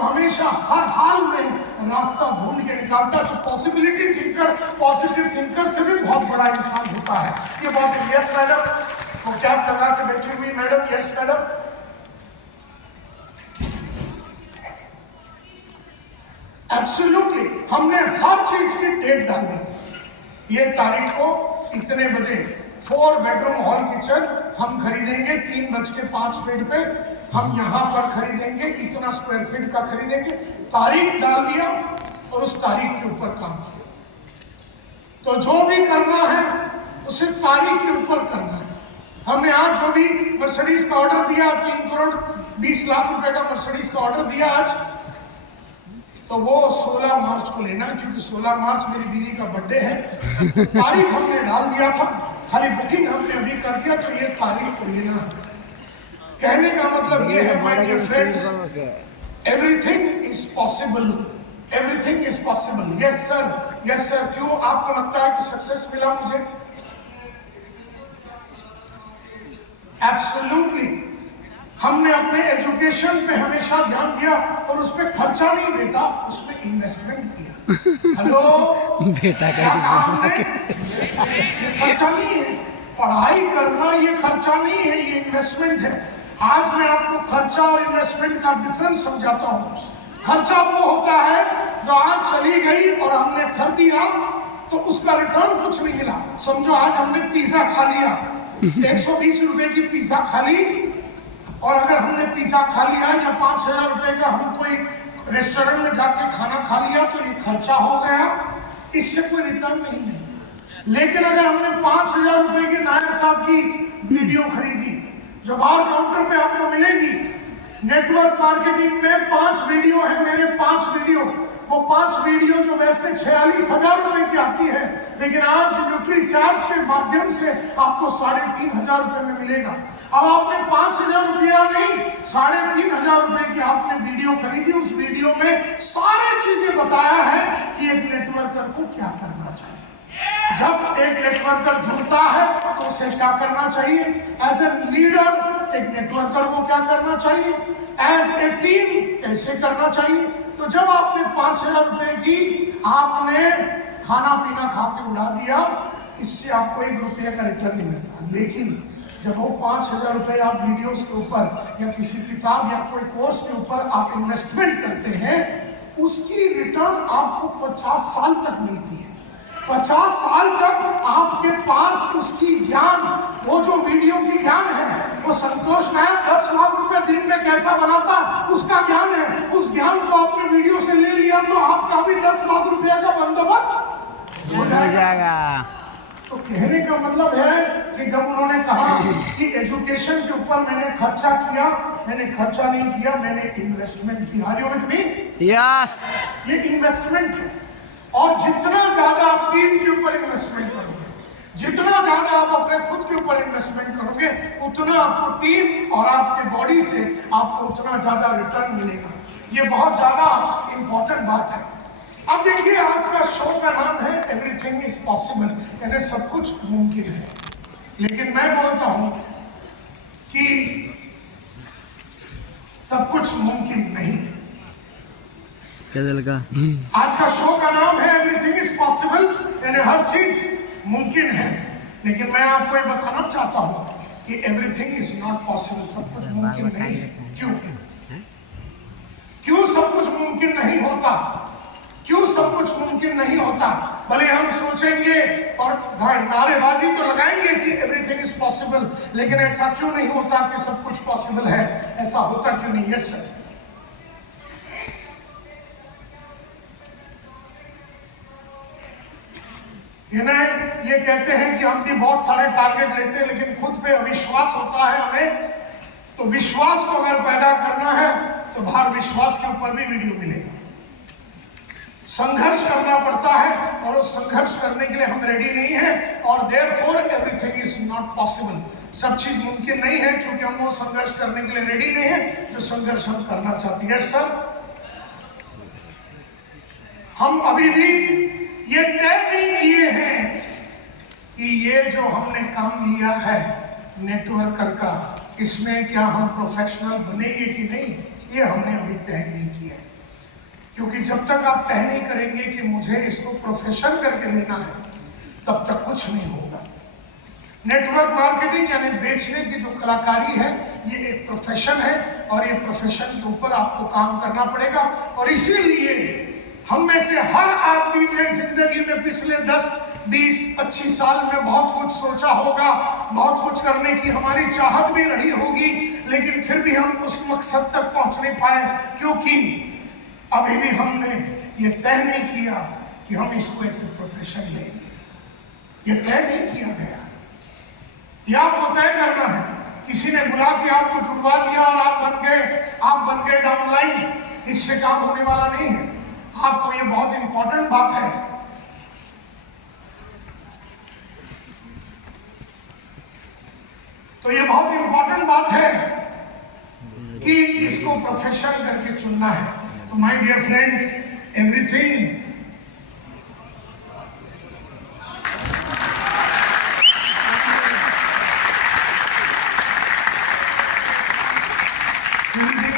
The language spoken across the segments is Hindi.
जो हमेशा हर हाल में रास्ता ढूंढ के निकालता है। तो पॉसिबिलिटी थिंकर, पॉजिटिव थिंकर से भी बहुत बड़ा इंसान होता है। ये बहुत। यस मैडम, वो क्या लगा के बैठी हुई मैडम? Yes madam. एब्सोल्युटली, हमने हर चीज की डेट डाल दी। ये तारीख को इतने बजे 4 बेडरूम हॉल किचन हम खरीदेंगे 3:05 पे, हम यहाँ पर खरीदेंगे, इतना स्क्वायर फीट का खरीदेंगे। तारीख डाल दिया और उस तारीख के ऊपर काम किया। तो जो भी करना है उसे तारीख के ऊपर करना है। हमने आज जो भी मर्सिडीज का ऑर्डर दिया, 3,20,00,000 रुपए का मर्सिडीज का ऑर्डर दिया आज, तो वो 16 मार्च को लेना, क्योंकि 16 मार्च मेरी बीवी का बर्थडे है। तारीख हमने डाल दिया था, खाली बुकिंग हमने अभी कर दिया, तो ये तारीख को लेना है। कहने का मतलब ये है my dear friends, everything is possible, everything is possible. Yes sir, yes sir. क्यों आपको लगता है कि सक्सेस मिला मुझे? एब्सोल्युटली। हमने अपने एजुकेशन पे हमेशा ध्यान दिया और उस पर खर्चा नहीं बेटा, उसमें इन्वेस्टमेंट किया। हेलो बेटा का ये खर्चा नहीं है, पढ़ाई करना ये खर्चा नहीं है, ये इन्वेस्टमेंट है। आज मैं आपको खर्चा और इन्वेस्टमेंट का डिफरेंस समझाता हूँ। खर्चा वो होता है जो आज चली गई और हमने खरीद दिया तो उसका रिटर्न कुछ नहीं मिला। समझो आज हमने पिज्जा खा लिया, 120 रुपए की पिज्जा खा ली, और अगर हमने पिज्जा खा लिया या 5,000 रुपए का हम कोई रेस्टोरेंट में जाके खाना खा लिया तो ये खर्चा हो गया, इससे कोई रिटर्न नहीं मिला। लेकिन अगर हमने 5,000 रुपए की नायर साहब की वीडियो खरीदी, जो बाहर काउंटर पे आपको मिलेगी, नेटवर्क मार्केटिंग में 5 वीडियो है मेरे, 5 वीडियो, वो 5 वीडियो जो वैसे 46,000 रुपए की आती है, लेकिन आज न्यूट्री चार्ज के माध्यम से आपको 3,500 रुपए में मिलेगा। अब आपने 5,000 रुपया नहीं, 3,500 रुपए की आपने वीडियो खरीदी। उस वीडियो में सारी चीजें बताया है कि एक नेटवर्कर को क्या करना चाहिए। जब एक नेटवर्कर जुड़ता है तो उसे क्या करना चाहिए, एज ए लीडर एक नेटवर्कर को क्या करना चाहिए, एज ए टीम कैसे करना चाहिए। तो जब आपने 5,000 रुपए की आपने खाना पीना खा के उड़ा दिया, इससे आपको 1 रुपये का रिटर्न नहीं मिलता। लेकिन जब वो 5,000 रुपए आप वीडियोस के ऊपर या किसी किताब या कोई कोर्स के ऊपर आप इन्वेस्टमेंट करते हैं, उसकी रिटर्न आपको 50 साल तक मिलती है। 50 साल तक आपके पास उसकी ज्ञान, वो जो वीडियो की ज्ञान है, वो संतोष नायक 10 लाख रुपए दिन में कैसा बनाता उसका ज्ञान है। उस ज्ञान को आपने वीडियो से ले लिया तो आपका भी 10 लाख रुपया का बंदोबस्त हो जाएगा। तो कहने का मतलब है कि जब उन्होंने कहा कि एजुकेशन के ऊपर मैंने खर्चा किया, मैंने खर्चा नहीं किया, मैंने इन्वेस्टमेंट किया। Are you with me? Yes. ये इन्वेस्टमेंट है, और जितना ज्यादा आप टीम के ऊपर इन्वेस्टमेंट करोगे, जितना ज्यादा आप अपने खुद के ऊपर इन्वेस्टमेंट करोगे, उतना आपको टीम और आपके बॉडी से आपको उतना ज्यादा रिटर्न मिलेगा। ये बहुत ज्यादा इंपॉर्टेंट बात है। अब देखिए, आज का शो का नाम है एवरीथिंग इज पॉसिबल, यानी सब कुछ मुमकिन है। लेकिन मैं बोलता हूं कि सब कुछ मुमकिन नहीं है। आज का शो का नाम है एवरीथिंग इज पॉसिबल, यानी हर चीज मुमकिन है। लेकिन मैं आपको ये बताना चाहता हूं कि एवरीथिंग इज नॉट पॉसिबल, सब कुछ मुमकिन नहीं है। क्यों? क्यों सब कुछ मुमकिन नहीं होता? क्यों सब कुछ मुमकिन नहीं होता? भले हम सोचेंगे और नारेबाजी तो लगाएंगे कि एवरीथिंग इज पॉसिबल, लेकिन ऐसा क्यों नहीं होता कि सब कुछ पॉसिबल है? ऐसा होता क्यों नहीं है सर? ये कहते हैं कि हम भी बहुत सारे टारगेट लेते हैं, लेकिन खुद पे अविश्वास होता है हमें। तो विश्वास को अगर पैदा करना है तो बाहर विश्वास के ऊपर भी वीडियो मिलेगा। संघर्ष करना पड़ता है, और उस संघर्ष करने के लिए हम रेडी नहीं हैं, और therefore everything is not possible. सब चीज मुमकिन नहीं है, क्योंकि हम वो संघर्ष करने के लिए रेडी नहीं है जो संघर्ष हम करना चाहते हैं। सर, हम अभी भी ये तय नहीं किए हैं कि ये जो हमने काम लिया है नेटवर्कर का, इसमें क्या हम प्रोफेशनल बनेंगे कि नहीं, ये हमने अभी तय नहीं किया। क्योंकि जब तक आप तय नहीं करेंगे कि मुझे इसको प्रोफेशन करके लेना है, तब तक कुछ नहीं होगा। नेटवर्क मार्केटिंग यानी बेचने की जो कलाकारी है, ये एक प्रोफेशन है और ये प्रोफेशन के ऊपर आपको काम करना पड़ेगा। और इसीलिए हम में से हर आदमी ने जिंदगी में पिछले 10, 20, 25 साल में बहुत कुछ सोचा होगा, बहुत कुछ करने की हमारी चाहत भी रही होगी, लेकिन फिर भी हम उस मकसद तक पहुंच नहीं पाए, क्योंकि अभी भी हमने ये तय नहीं किया कि हम इसको ऐसे प्रोफेशन लेंगे। ये तय नहीं किया गया, ये आपको तय करना है। किसी ने बुला के आपको जुड़वा दिया और आप बन गए डाउनलाइन, इससे काम होने वाला नहीं है। आपको ये बहुत इंपॉर्टेंट बात है। तो ये बहुत इंपॉर्टेंट बात है कि इसको प्रोफेशन करके चुनना है। तो my dear friends, everything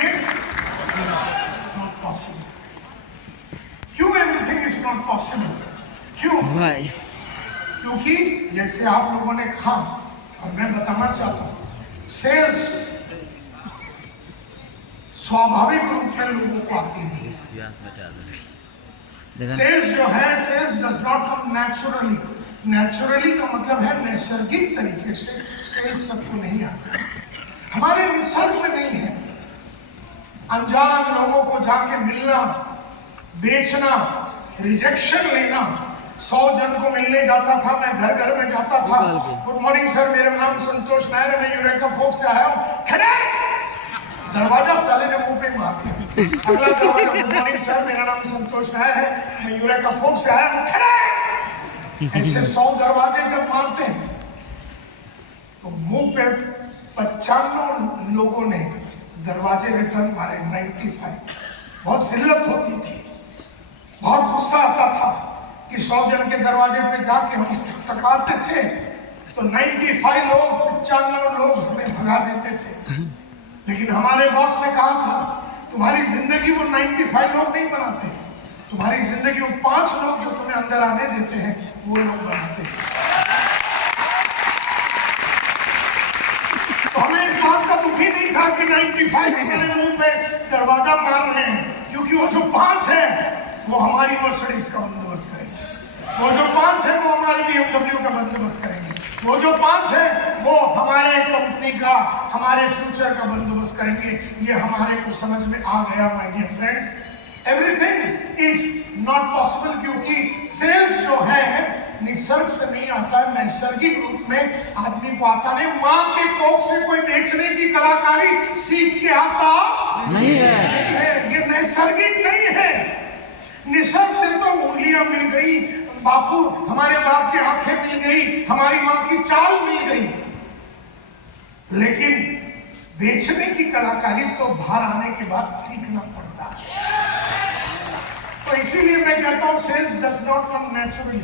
is not possible. क्यों एवरीथिंग इज नॉट पॉसिबल? क्यों? क्योंकि जैसे आप लोगों ने कहा और मैं बताना चाहता हूं, सेल्स स्वाभाविक रूप में लोगों को आती नहीं। सेल्स जो है, sales does not come naturally. Naturally का मतलब है नैसर्गिक तरीके से। सेल्स सबको नहीं आता, हमारे निसर्ग में नहीं है। अनजान लोगों को जाके मिलना, बेचना, रिजेक्शन लेना। 100 जन को मिलने जाता था, मैं घर घर में जाता था। गुड मॉर्निंग सर, मेरा नाम संतोष नायर है, मैं यूरेका फोक से आया हूँ। खड़े दरवाजा साले ने मुंह पे मार दिया। अगला दरवाजा, गुड मॉर्निंग सर, मेरा नाम संतोष नायर है, मैं यूरेका फोक से आया हूँ। खड़े ऐसे 100 दरवाजे जब मारते हैं तो मुंह पे 95 लोगों ने दरवाजे रिटर्न मारे। 95। बहुत जिल्लत होती थी, बहुत गुस्सा आता था कि 100 जन के दरवाजे पे जाके हम टकराते थे तो 95 लोग, 95 लोग हमें भगा देते थे। लेकिन हमारे बॉस ने कहा था, तुम्हारी जिंदगी वो 95 लोग नहीं बनाते, तुम्हारी जिंदगी वो 5 लोग जो तुम्हें अंदर आने देते हैं, वो लोग बनाते हैं। तो हमें इस बात का दुख ही नहीं था कि 95 हमारे मुंह पे दरवाजा मार रहे हैं, क्योंकि वो जो 5 है वो हमारी मर्सिडीज का बंदोबस्त करेंगे, वो जो 5 है वो हमारी BMW का बंदोबस्त करेंगे, वो जो 5 है वो हमारे कंपनी का, हमारे फ्यूचर का बंदोबस्त करेंगे। ये हमारे को समझ में आ गया my dear friends. Everything is not possible, क्योंकि सेल्स जो है निसर्ग से नहीं आता, नैसर्गिक रूप में आदमी को आता नहीं। माँ के कोख से कोई बेचने की कलाकारी सीख के आता नहीं है, ये नैसर्गिक नहीं है। निसर्ग से तो उंगलियां मिल गई, बापू हमारे बाप की आंखें मिल गई, हमारी माँ की चाल मिल गई, लेकिन बेचने की कलाकारी तो बाहर आने के बाद सीखना पड़ता है। तो इसीलिए मैं कहता हूं, sales does not come naturally.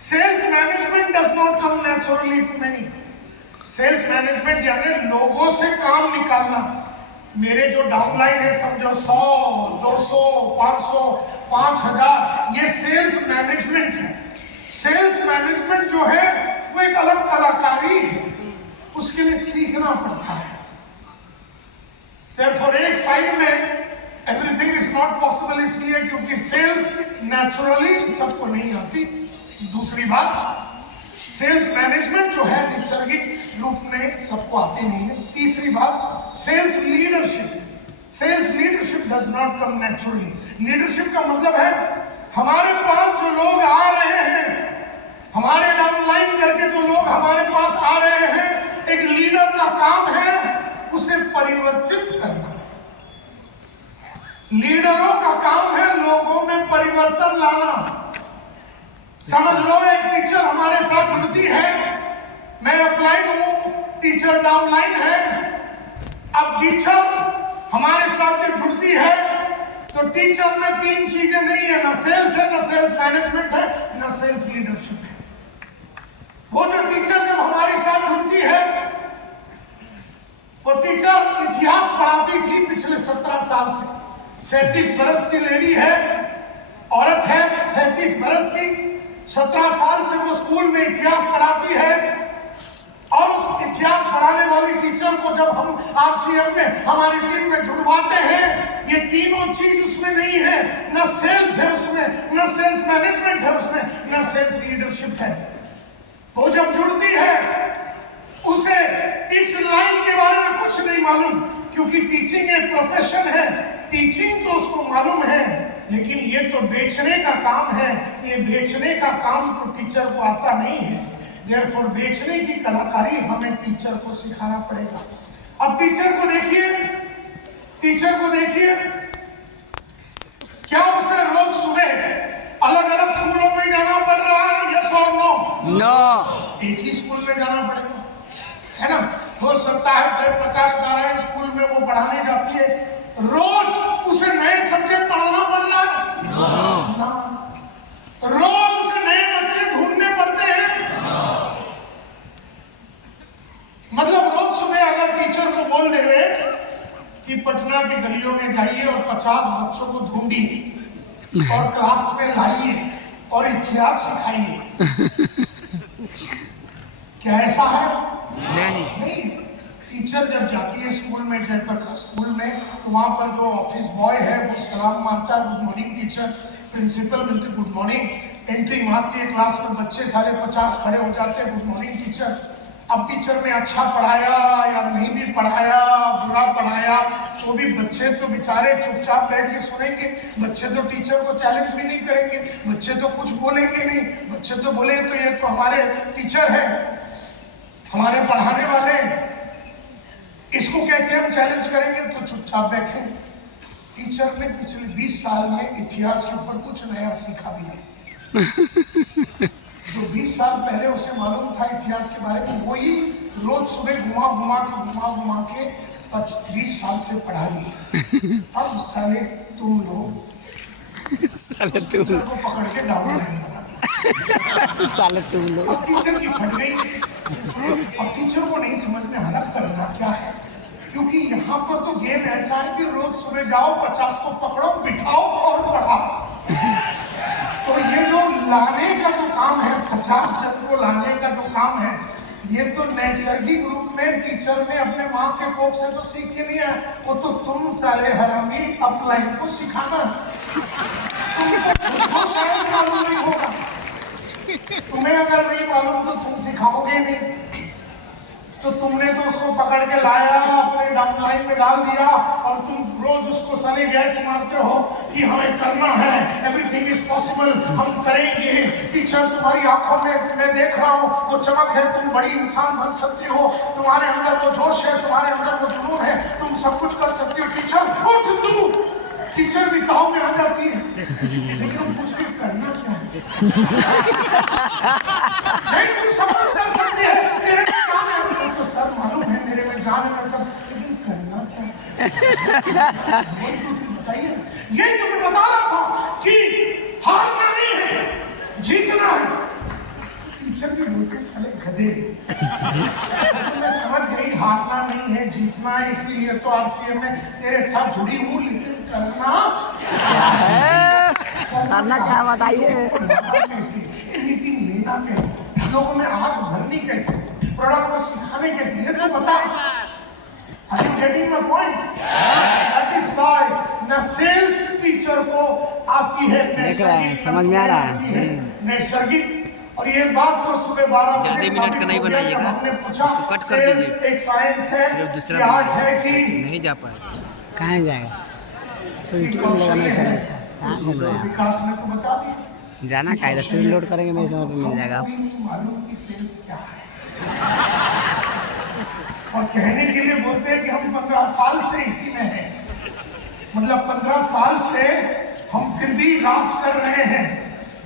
Sales management does not come naturally to many. Sales management यानी लोगों से काम निकालना। मेरे जो डाउनलाइन है, समझो 100, 200, 500, 5000, ये सेल्स मैनेजमेंट है। सेल्स मैनेजमेंट जो है वो एक अलग कलाकारी है, उसके लिए सीखना पड़ता है। Therefore, एक साइड में एवरीथिंग इज नॉट पॉसिबल इसलिए क्योंकि सेल्स नेचुरली सबको नहीं आती। दूसरी बात, सेल्स मैनेजमेंट जो है निसर्गिक रूप में सबको आती नहीं है। तीसरी बात, sales leadership. Sales leadership does not come naturally. Leadership का मतलब है हमारे पास जो लोग आ रहे हैं, हमारे डाउनलाइन करके जो लोग हमारे पास आ रहे हैं, एक लीडर का काम है उसे परिवर्तित करना। लीडरों का काम है लोगों में परिवर्तन लाना। समझ लो, एक टीचर हमारे साथ जुड़ती है, मैं अपलाइन हूं, टीचर डाउनलाइन है। अब टीचर हमारे साथ जब जुड़ती है तो टीचर में 3 चीजें नहीं है, ना सेल्स है, ना सेल्स मैनेजमेंट है, ना सेल्स लीडरशिप है। वो जो टीचर जब हमारे साथ जुड़ती है, वो टीचर इतिहास पढ़ाती थी पिछले 17 साल से, 37 बरस की लेडी है, औरत है 37 बरस की, 17 साल से वो स्कूल में इतिहास पढ़ाती है। और उस इतिहास पढ़ाने वाली टीचर को जब हम आरसीएम में हमारी टीम में जुड़वाते हैं, ये तीनों चीज उसमें नहीं है। न सेल्स है उसमें, न सेल्स मैनेजमेंट है उसमें, न सेल्स लीडरशिप है। वो जब जुड़ती है उसे इस लाइन के बारे में कुछ नहीं मालूम, क्योंकि टीचिंग एक प्रोफेशन है। टीचिंग तो उसको मालूम है, लेकिन ये तो बेचने का काम है। ये बेचने का काम तो टीचर को आता नहीं है। देयरफॉर बेचने की कलाकारी हमें टीचर को सिखाना पड़ेगा। अब टीचर को देखिए, टीचर को देखिए, क्या उसे रोज सुबह अलग अलग स्कूलों में जाना पड़ रहा है? यस और नो? नो। एक ही स्कूल में जाना पड़ेगा, है ना? हो सकता है जयप्रकाश नारायण स्कूल में वो पढ़ाने जाती है, रोज उसे नए सब्जेक्ट पढ़ाना पड़ रहा है ना? रोज उसे नए बच्चे ढूंढने पड़ते हैं। मतलब रोज सुबह अगर टीचर को बोल देवे कि पटना के गलियों में जाइए और 50 बच्चों को ढूंढिए और क्लास में लाइए और इतिहास सिखाइए, क्या ऐसा है? नहीं। टीचर जब जाती है स्कूल में, जयप्रकाश स्कूल में, तो वहां पर जो ऑफिस बॉय है वो सलाम मारता है, गुड मॉर्निंग टीचर। प्रिंसिपल मिलती गुड मॉर्निंग। एंट्री मारती है क्लास में, बच्चे 50 खड़े हो जाते हैं, गुड मॉर्निंग टीचर। अब टीचर ने अच्छा पढ़ाया या नहीं भी पढ़ाया, बुरा पढ़ाया, तो भी बच्चे तो बेचारे चुपचाप बैठ के सुनेंगे। बच्चे तो टीचर को चैलेंज भी नहीं करेंगे, बच्चे तो कुछ बोलेंगे नहीं। बच्चे तो बोले तो ये तो हमारे टीचर है, हमारे पढ़ाने वाले, इसको कैसे हम चैलेंज करेंगे? तो चुपचाप बैठे। टीचर ने पिछले 20 साल में इतिहास के ऊपर कुछ नया सीखा भी नहीं। जो 20 साल पहले उसे मालूम था इतिहास के बारे में, वही रोज सुबह घुमा घुमा के 20 साल से पढ़ा रही। अब साले तुम लोग साले तुम लोग को पकड़ के डाउन लाइन बना दिया। साले तुम लोग अब टीचर की फट गई। अब टीचर को नहीं समझ में आ रहा करना क्या है, क्योंकि यहाँ पर तो गेम ऐसा है कि रोज सुबह जाओ, 50 को पकड़ो, बिठाओ और पढ़ाओ। तो ये जो लाने का जो काम है, 50 जन को लाने का जो काम है, ये तो नैसर्गिक रूप में टीचर ने अपने माँ के कोख से तो सीख के नहीं है। वो तो तुम साले हरामी अपलाइन को सिखाना, तुमको शायद मालूम नहीं होगा। तुम्हें अगर नहीं मालूम तो तुम सिखाओगे नहीं। तो तुमने तो उसको पकड़ के लाया, अपने डाउन लाइन में डाल दिया, और तुम रोज उसको सने गैस मारते हो कि हमें करना है, एवरीथिंग इज पॉसिबल, हम करेंगे। टीचर तुम्हारी आंखों में मैं देख रहा हूँ वो चमक है, तुम बड़ी इंसान बन सकती हो, तुम्हारे अंदर वो जोश है, तुम्हारे अंदर वो जुनून है, तुम सब कुछ कर सकती हो। टीचर उठ तू। टीचर भी ताव में आ जाती है, लेकिन हम कुछ भी करना क्या है? नहीं, तू सब कुछ कर सकती है, तेरे में जान है, तो सर मालूम है मेरे में जान है सब, लेकिन करना क्या है? बताइए। यही तुम्हें बता रहा था कि हारना नहीं है, जीतना है। टीचर भी बोलते साले गधे। तो मैं समझ गई हारना नहीं है, जीतना है, इसीलिए तो आरसीएम में तेरे साथ जुड़ी हूँ। लेकिन करना क्या बताइए? मीटिंग लेना कैसे, लोगों में आग भरनी कैसे, प्रोडक्ट को सिखाने कैसे, ये तो बता। Are you getting my point? That is why न सेल्स टीचर को आती है, समझ में आ रहा है नैसर्गिक। और ये बात तो सुबह 12 बजे मिनट का नहीं बनाइएगा, हमने पूछा, कट कर सेल्स दीजिए। एक साइंस है, फिर दूसरा कि आर्ट है कि नहीं जा पाएगा। कहाँ जाएगा? विकास ने तो बता दिया। जाना कायदा से लोड करेंगे, मेरे समय पे मिल जाएगा। मालूम कि सेल्स क्या है, और कहने के लिए बोलते हैं कि हम 15 साल से इसी में हैं। मतलब 15 साल से हम फिर भी राज कर रहे हैं,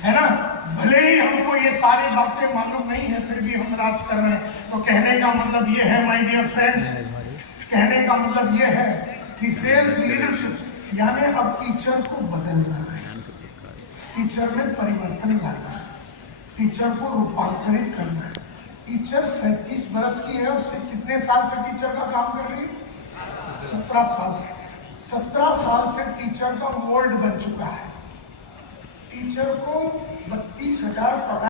है ना? भले ही हमको ये सारी बातें मालूम नहीं है, फिर भी हम राज कर रहे हैं। तो कहने का मतलब ये है माय डियर फ्रेंड्स, कहने का मतलब ये है कि सेल्स लीडरशिप यानी अब टीचर को बदलना है, टीचर में परिवर्तन लाना है, टीचर को रूपांतरित करना है। टीचर 37 बरस की है, उससे कितने साल से टीचर का काम कर रही है? 17 साल से। 17 साल से टीचर का मोल्ड बन चुका है। टीचर को 32,000 पगार